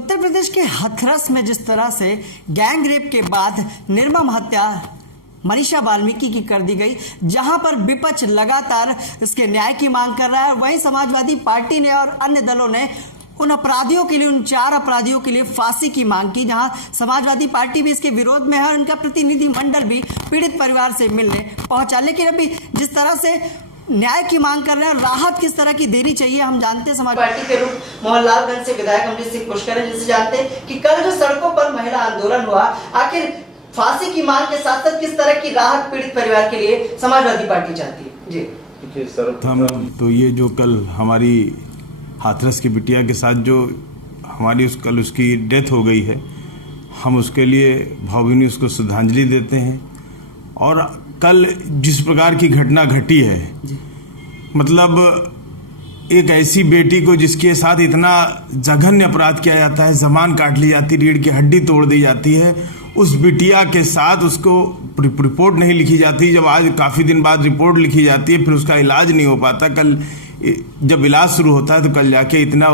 उत्तर प्रदेश के हाथरस में जिस तरह से गैंग रेप के बाद निर्मम हत्या मनीषा वाल्मीकि की कर दी गई, जहां पर विपक्ष लगातार इसके न्याय की मांग कर रहा है, वहीं समाजवादी पार्टी ने और अन्य दलों ने उन अपराधियों के लिए, उन 4 अपराधियों के लिए फांसी की मांग की। जहां समाजवादी पार्टी भी इसके विरोध में है और उनका प्रतिनिधि मंडल भी पीड़ित परिवार से मिलने पहुंचा। लेकिन अभी जिस तरह से न्याय की मांग कर रहे हैं, राहत किस तरह की देनी चाहिए, हम जानते हैं। समाज पार्टी के रूप मोहनलालगंज से विधायक अमरीश सिंह पुष्कर जिनसे जानते हैं कि कल जो सड़कों पर महिला आंदोलन हुआ, आखिर फांसी की मांग के साथ साथ किस तरह की राहत पीड़ित परिवार के लिए समाजवादी पार्टी चाहती है। जी देखिए सर्वप्रथम तो ये जो कल हमारी हाथरस की बिटिया के साथ जो हमारी कल उसकी डेथ हो गई है, हम उसके लिए भावभीनी उसको श्रद्धांजलि देते हैं। और कल जिस प्रकार की घटना घटी है, मतलब एक ऐसी बेटी को जिसके साथ इतना जघन्य अपराध किया जाता है, जबान काट ली जाती, रीढ़ की हड्डी तोड़ दी जाती है, उस बिटिया के साथ उसको रिपोर्ट नहीं लिखी जाती। जब आज काफ़ी दिन बाद रिपोर्ट लिखी जाती है, फिर उसका इलाज नहीं हो पाता। कल जब इलाज शुरू होता है तो कल जाके इतना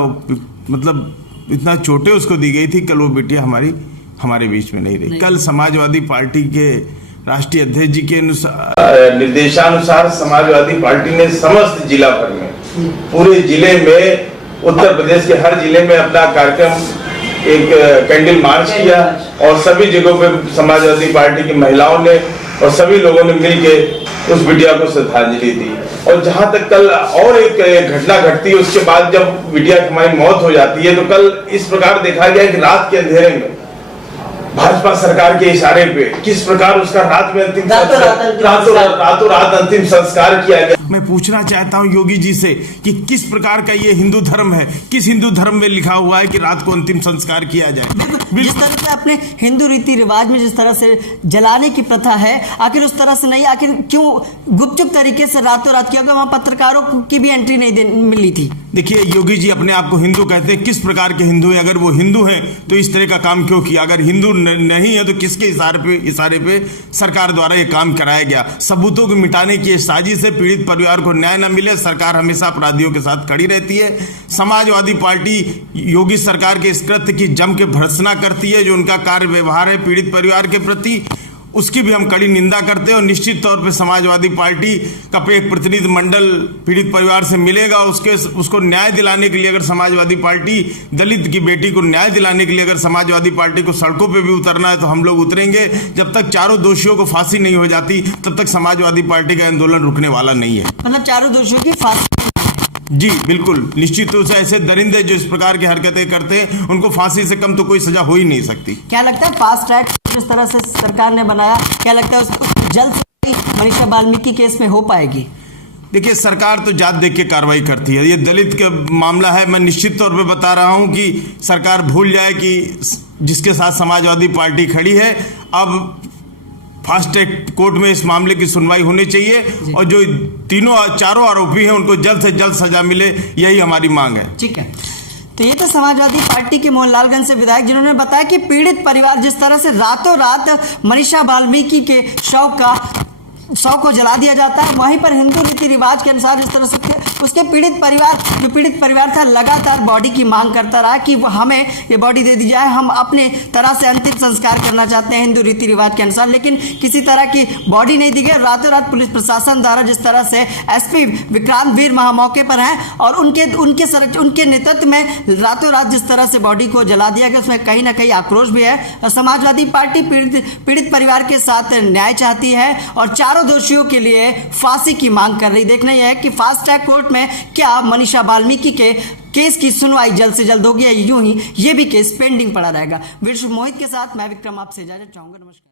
चोटें उसको दी गई थी। कल वो बिटिया हमारे बीच में नहीं रही। कल समाजवादी पार्टी के राष्ट्रीय अध्यक्ष जी के निर्देशानुसार समाजवादी पार्टी ने समस्त जिला भर में, पूरे जिले में, उत्तर प्रदेश के हर जिले में अपना कार्यक्रम एक कैंडल मार्च किया और सभी जगहों पे समाजवादी पार्टी की महिलाओं ने और सभी लोगों ने मिलकर उस बिटिया को श्रद्धांजलि दी। और जहां तक कल और एक घटना घटती है, उसके बाद जब बिटिया की हमारी मौत हो जाती है, तो कल इस प्रकार देखा गया कि रात के अंधेरे में भाजपा सरकार के इशारे पे किस प्रकार उसका रातों रात अंतिम संस्कार किया गया। मैं पूछना चाहता हूं योगी जी से कि किस प्रकार का ये हिंदू धर्म है, किस हिंदू धर्म में लिखा हुआ है कि रात को अंतिम संस्कार किया जाए। जिस तरह से अपने हिंदू रीति रिवाज में जिस तरह से जलाने की प्रथा है, आखिर उस तरह से नहीं, आखिर क्यों गुपचुप तरीके से रातों रात किया? वहां पत्रकारों की भी एंट्री नहीं मिली थी। देखिए योगी जी अपने आप को हिंदू कहते हैं, किस प्रकार के हिंदू हैं? अगर वो हिंदू हैं तो इस तरह का काम क्यों किया? अगर हिंदू नहीं है तो किसके इशारे पे सरकार द्वारा ये काम कराया गया? सबूतों को मिटाने की साजिश से पीड़ित परिवार को न्याय न मिले, सरकार हमेशा अपराधियों के साथ खड़ी रहती है। समाजवादी पार्टी योगी सरकार के इस कृत्य की जम के भर्त्सना करती है। जो उनका कार्य व्यवहार है पीड़ित परिवार के प्रति, उसकी भी हम कड़ी निंदा करते हैं। और निश्चित तौर पे समाजवादी पार्टी का एक प्रतिनिधि मंडल पीड़ित परिवार से मिलेगा। उसको न्याय दिलाने के लिए अगर समाजवादी पार्टी, दलित की बेटी को न्याय दिलाने के लिए अगर समाजवादी पार्टी को सड़कों पे भी उतरना है तो हम लोग उतरेंगे। जब तक चारों दोषियों को फांसी नहीं हो जाती तब तक समाजवादी पार्टी का आंदोलन रुकने वाला नहीं है। मतलब चारों दोषियों की फांसी? जी बिल्कुल, निश्चित रूप से ऐसे दरिंदे जो इस प्रकार की हरकतें करते हैं उनको फांसी से कम तो कोई सजा हो ही नहीं सकती। क्या लगता है फास्ट ट्रैक जिस तरह से सरकार ने बनाया, क्या लगता है उसको जल्द से मनीषा वाल्मीकि केस में हो पाएगी? देखिए सरकार तो जात देख के कार्रवाई करती है। ये दलित का मामला है, मैं निश्चित तौर पे बता रहा हूं कि सरकार भूल जाए कि जिसके साथ समाजवादी पार्टी खड़ी है, अब फास्ट ट्रैक कोर्ट में इस मामले की सुनवाई होनी चाहिए और जो चारों आरोपी हैं उनको जल्द से जल्द सजा मिले, यही हमारी मांग है। ठीक है, तो ये तो समाजवादी पार्टी के मोहनलालगंज से विधायक जिन्होंने बताया कि पीड़ित परिवार जिस तरह से रातों रात मनीषा वाल्मीकि के शव को जला दिया जाता है, वहीं पर हिंदू रीति रिवाज के अनुसार इस तरह से उसके पीड़ित परिवार था, लगातार बॉडी की मांग करता रहा कि हमें ये बॉडी दे दी जाए, हम अपने तरह से अंतिम संस्कार करना चाहते हैं हिंदू रीति रिवाज के अनुसार। लेकिन किसी तरह की बॉडी नहीं दी गई। रातों रात पुलिस प्रशासन द्वारा जिस तरह से एसपी विक्रांत वीर महा मौके पर हैं और उनके नेतृत्व में रातों रात जिस तरह से बॉडी को जला दिया गया, उसमें कहीं ना कहीं आक्रोश भी है। और समाजवादी पार्टी पीड़ित परिवार के साथ न्याय चाहती है और चारों दोषियों के लिए फांसी की मांग कर रही। देखना यह है कि फास्ट ट्रैक कोर्ट में क्या मनीषा वाल्मीकि के केस की सुनवाई जल्द से जल्द होगी या यूं ही ये भी केस पेंडिंग पड़ा रहेगा। वीर मोहित के साथ मैं विक्रम आपसे इजाजत चाहूंगा। नमस्कार।